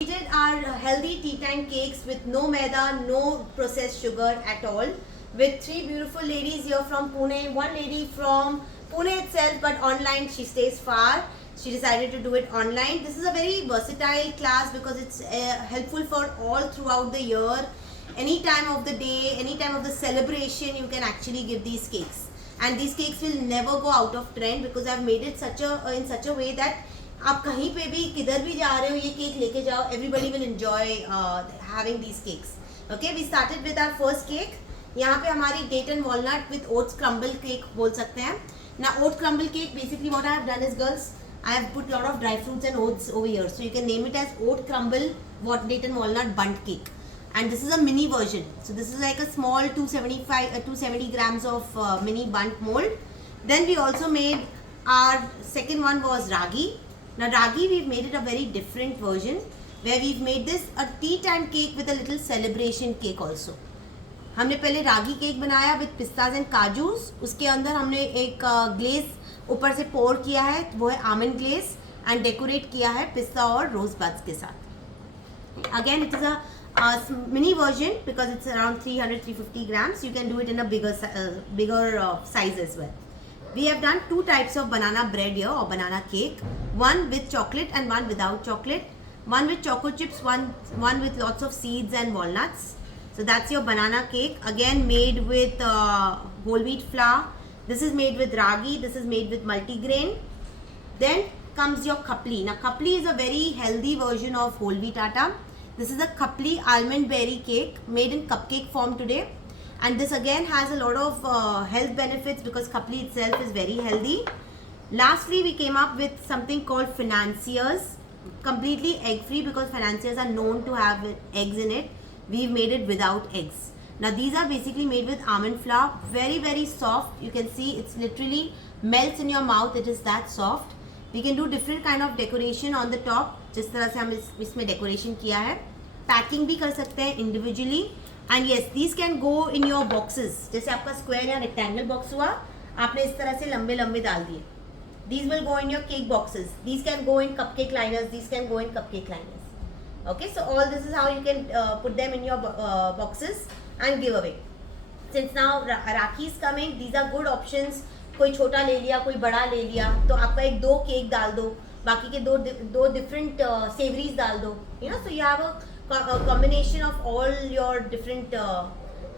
We did our healthy tea time cakes with no maida, no processed sugar at all. With three beautiful ladies here from Pune. One lady from Pune itself, but online she stays far. She decided to do it online. This is a very versatile class because it's helpful for all throughout the year. Any time of the day, any time of the celebration, you can actually give these cakes. And these cakes will never go out of trend because I've made it in such a way that आप कहीं पे भी किधर भी जा रहे हो ये केक लेके जाओ. Everybody will enjoy having these cakes. Okay, we started with our first cake. यहाँ पे हमारी date and walnut with oats crumble cake बोल सकते हैं. Now oat crumble cake, basically what I have done is, girls, I have put lot of dry fruits and oats over here, so you can name it as oat crumble date and walnut bundt cake. And this is a mini version, so this is like a small 270 grams of mini bundt mold. Then we also made our second one was ragi. Now ragi, we've made it a very different version where we've made this a tea time cake with a little celebration cake also. हमने पहले रागी cake बनाया with पिस्ताज and काजूस. उसके अंदर हमने एक glace ऊपर से पोर किया है, वो है आमंड ग्लेस, एंड डेकोरेट किया है पिस्ता और रोज बड्स के साथ. Again it is a mini version because it's around 300-350 grams. You can do it in a bigger size as well. We have done two types of banana bread here or banana cake. One with chocolate and one without chocolate. One with choco chips, one with lots of seeds and walnuts. So that's your banana cake. Again made with whole wheat flour. This is made with ragi. This is made with multigrain. Then comes your kapli. Now kapli is a very healthy version of whole wheat atta. This is a kapli almond berry cake made in cupcake form today. And this again has a lot of health benefits because kapli itself is very healthy. Lastly, we came up with something called financiers, completely egg free because financiers are known to have eggs in it. We've made it without eggs. Now these are basically made with almond flour, very soft. You can see it's literally melts in your mouth. It is that soft. We can do different kind of decoration on the top. जिस तरह से हम इसमें decoration किया है. Packing भी कर सकते हैं individually. And yes, these can go in your boxes. जैसे आपका स्क्वायर या रेक्टेंगल बॉक्स हुआ, आपने इस तरह से लंबे लंबे डाल दिए. These will go in your cake boxes. These can go in cupcake liners. These can go in cupcake liners. Okay, so all this is how you can put them in your boxes and give away. Since now Rakhi is coming, these are good options. कोई छोटा ले लिया, कोई बड़ा ले लिया, तो आपका एक दो केक डाल दो, बाकी के दो different savories डाल दो. You know, so you have a combination of all your different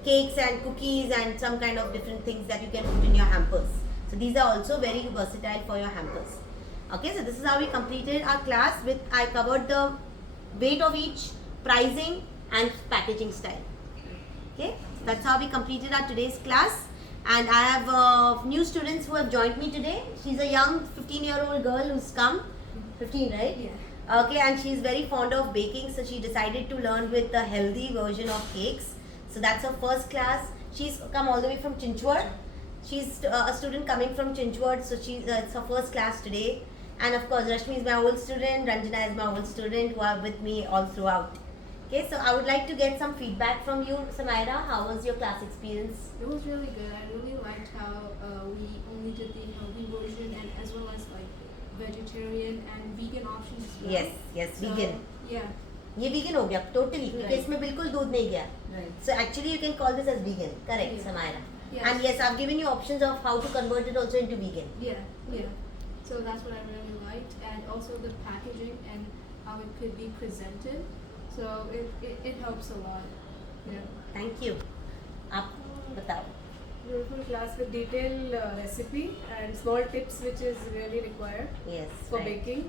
cakes and cookies and some kind of different things that you can put in your hampers. So these are also very versatile for your hampers. Okay, so this is how we completed our class with, I covered the weight of each, pricing and packaging style. Okay, that's how we completed our today's class. And I have new students who have joined me today. She's a young 15-year-old girl who's come. 15, right? Yeah. Okay, and she's very fond of baking, so she decided to learn with the healthy version of cakes. So that's her first class. She's come all the way from Chinchwad. She's a student coming from Chinchwad, so it's her first class today. And of course, Rashmi is my old student, Ranjana is my old student who are with me all throughout. Okay, so I would like to get some feedback from you, Samaira. How was your class experience? It was really good. I really liked how we only did the healthy version and as well as like vegetarian and vegan options as well. Yes, so, vegan. Yeah. ये vegan हो गया totally क्योंकि इसमें बिल्कुल दूध नहीं गया. Right. So actually you can call this as vegan. Correct, Yeah. Samaira. Yes. And yes, I've given you options of how to convert it also into vegan. Yeah. So that's what I really liked, and also the packaging and how it could be presented. So it helps a lot. Yeah. Thank you. आप बताओ. Beautiful class with detailed recipe and small tips which is really required Yes. for right. baking.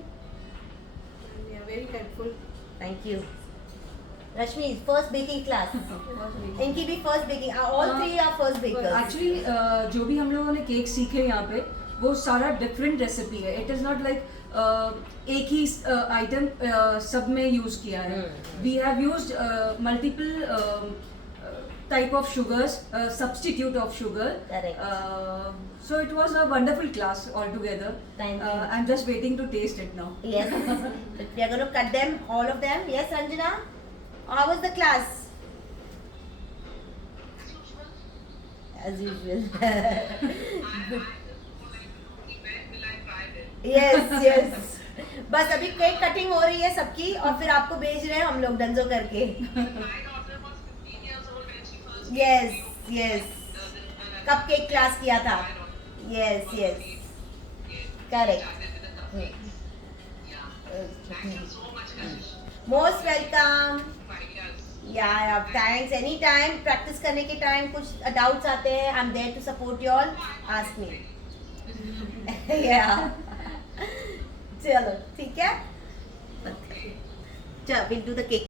And yeah, very helpful. Thank you. Rashmi, first baking class. इनकी भी first baking. All three are first bakers. Actually जो भी हम लोगों ने cake सीखे यहाँ पे वो सारा डिफरेंट रेसिपी है. इट इज़ नॉट लाइक एक ही आइटम सब में यूज़ किया है. We have used multiple type of sugars, substitute of sugar. Correct. So it was a wonderful class altogether. Thank you. I'm just waiting to taste it now. Yes. We are going to cut them, all of them. Yes, Ranjana? How was the class? As usual. Yes. बस अभी cake cutting हो रही है सबकी और फिर आपको भेज रहे हैं हम लोग डंजो करके. Yes yes. Cupcake class किया था. Yes yes. Correct. Most welcome. या थैंक्स. एनी टाइम प्रैक्टिस करने के टाइम कुछ डाउट्स आते हैं, I am there to support you all. Ask me. या चलो ठीक है. चलो विल डू द केक.